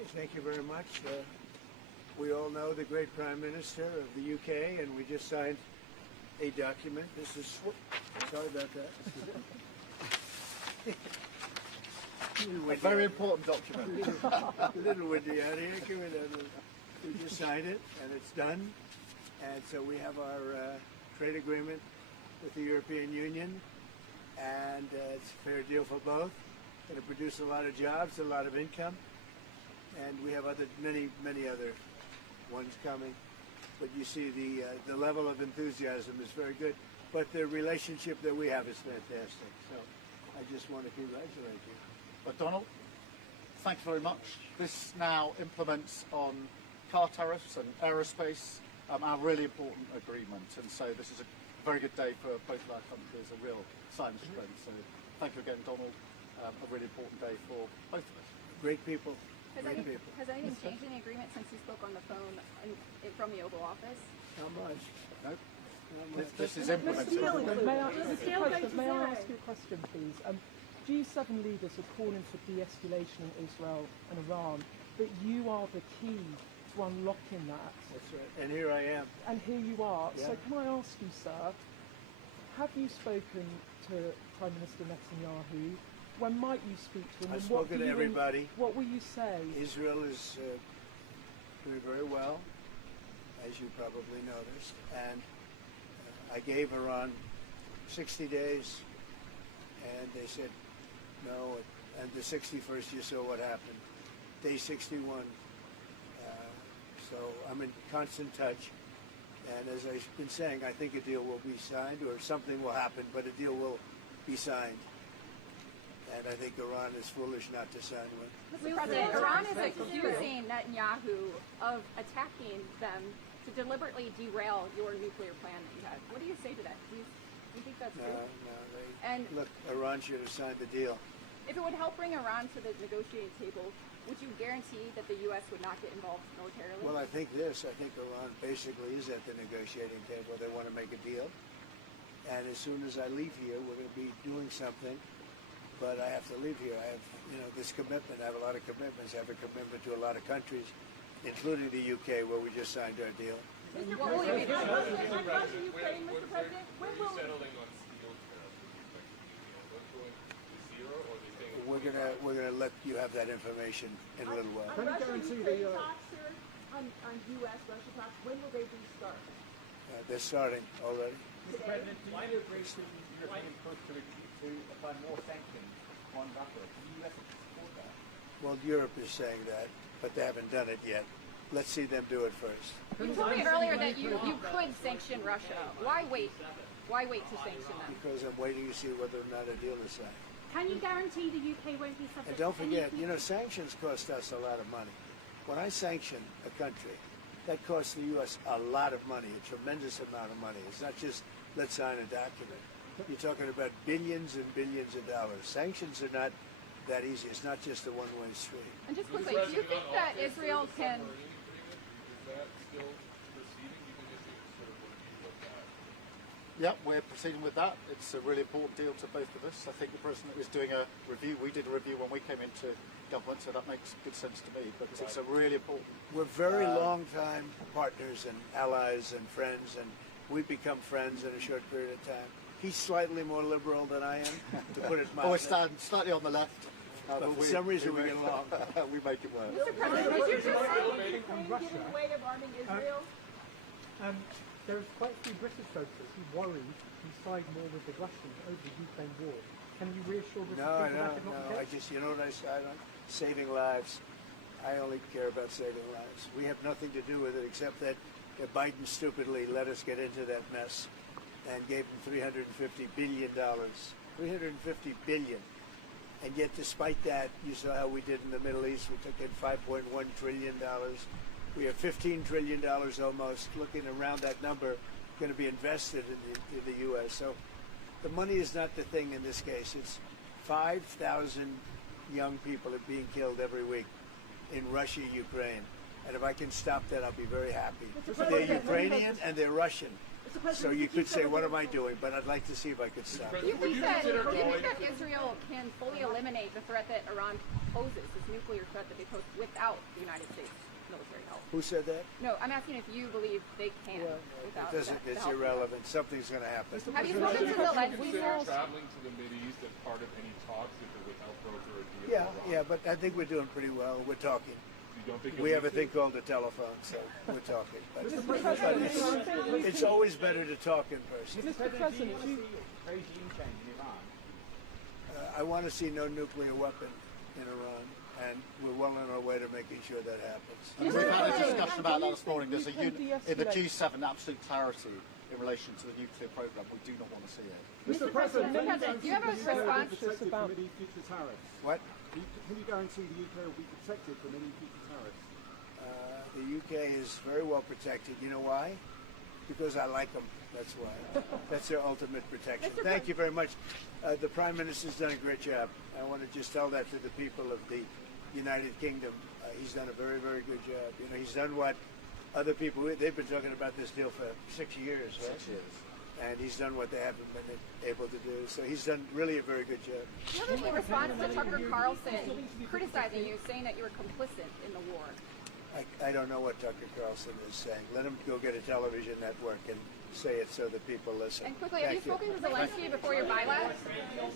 Okay, thank you very much. We all know the great Prime Minister of the UK, and we just signed a document. This is, sorry about that. A very important document. A little windy out here. Give me that. We just signed it, and it's done. And so we have our trade agreement with the European Union, and it's a fair deal for both. Going to produce a lot of jobs, a lot of income, and we have many other ones coming. But you see the level of enthusiasm is very good. But the relationship that we have is fantastic. So I just want to congratulate you. But Donald, thank you very much. This now implements on car tariffs and aerospace, our really important agreement. And so this is a very good day for both of our countries, a real sign of strength. So thank you again, Donald. A really important day for both of us. Great people. Has anything changed in the agreement since you spoke on the phone from the Oval Office? How much? No. This is implemented. May I ask you a question, please? G7 leaders are calling for de-escalation in Israel and Iran, but you are the key to unlocking that. That's right. And here I am. And here you are. Yeah. So can I ask you, sir, have you spoken to Prime Minister Netanyahu? When might you speak to him? I've spoken to everybody. What will you say? Israel is doing very well, as you probably noticed. And I gave Iran 60 days, and they said no. And the 61st, you saw what happened. Day 61. So I'm in constant touch. And as I've been saying, I think a deal will be signed, or something will happen, but a deal will be signed. And I think Iran is foolish not to sign one. Mr. President, Iran is accusing Netanyahu of attacking them to deliberately derail your nuclear plan that you had. What do you say to that? Do you think that's true? No. Look, Iran should have signed the deal. If it would help bring Iran to the negotiating table, would you guarantee that the U.S. would not get involved militarily? Well, I think Iran basically is at the negotiating table. They want to make a deal. And as soon as I leave here, we're going to be doing something. But I have to leave here. I have, this commitment. I have a lot of commitments. I have a commitment to a lot of countries, including the UK, where we just signed our deal. Mr. President, Mr. President, when will settling on steel tariffs? We're gonna let you have that information in a little while. Can you guarantee the talks on U.S.-Russia talks? When will they restart? They're starting already. Mr. President, do you agree to the European push to apply more sanctions on Russia? Do the U.S. support that? Well, Europe is saying that, but they haven't done it yet. Let's see them do it first. You told me earlier that you could sanction Russia. Why wait? Why wait to sanction them? Because I'm waiting to see whether or not a deal is signed. Can you guarantee the UK won't be subject And don't to any forget, sanctions cost us a lot of money. When I sanction a country, that costs the U.S. a lot of money, a tremendous amount of money. It's not just let's sign a document. You're talking about billions and billions of dollars. Sanctions are not that easy. It's not just a one-way street. And just quickly, do you think that Israel can... Is that still proceeding? You can just sort of review of that. Yep, we're proceeding with that. It's a really important deal to both of us. I think the President is doing a review. We did a review when we came into government, so that makes good sense to me. But it's a really important... We're very long-time partners and allies and friends, and we've become friends in a short period of time. He's slightly more liberal than I am, to put it mildly. Or stand slightly on the left. But for some reason we get along. We make it work. Mr. President, did you just say... Ukraine get in the way of arming Israel? There's quite a few British voters who worry you side more with the Russians over the Ukraine war. Can you reassure British people that is not the case? I just, you know what I say? Saving lives. I only care about saving lives. We have nothing to do with it except that Biden stupidly let us get into that mess and gave them $350 billion. $350 billion. And yet, despite that, you saw how we did in the Middle East. We took in $5.1 trillion. We have $15 trillion almost, looking around that number, going to be invested in the U.S. So the money is not the thing in this case. It's 5,000 young people are being killed every week in Russia, Ukraine. And if I can stop that, I'll be very happy. They're Ukrainian and they're Russian. So you could say, what am I doing? But I'd like to see if I could stop it. Do you Would think you that, consider do you think going- that Israel can fully eliminate the threat that Iran poses, this nuclear threat that they pose, without the United States military help? Who said that? No, I'm asking if you believe they can without It doesn't. the It's help. irrelevant. Something's going to happen. Have you spoken to the Consider legislators? traveling to the Mideast as part of any talks if it would help broker a deal? Yeah, with Iran? yeah, but I think we're doing pretty well. We're talking. You don't think We you'll have a need thing called a telephone, so we're talking. But it's always better to talk in person. Mr. President, do you, regime change in Iran? I want to see no nuclear weapon in Iran, and we're well on our way to making sure that happens. We've had a discussion about that this morning. There's a You can in the de-escalate. G7 absolute clarity in relation to the nuclear program. We do not want to see it. Mr. President, Mr. President, do you have a response? just about future tariffs? What? Can you guarantee the UK will be protected from any future tariffs? The UK is very well protected. You know why? Because I like them. That's why. That's their ultimate protection. Thank you very much. The Prime Minister's done a great job. I want to just tell that to the people of the United Kingdom. He's done a very, very good job. You know, he's done what other people, they've been talking about this deal for 6 years, right? 6 years. And he's done what they haven't been able to do. So he's done really a very good job. Do you have any response to Tucker Carlson criticizing you, saying that you were complicit in the war? I don't know what Tucker Carlson is saying. Let him go get a television network and say it so that people listen. And quickly, have you Thank you. spoken to Zelensky before your bilat?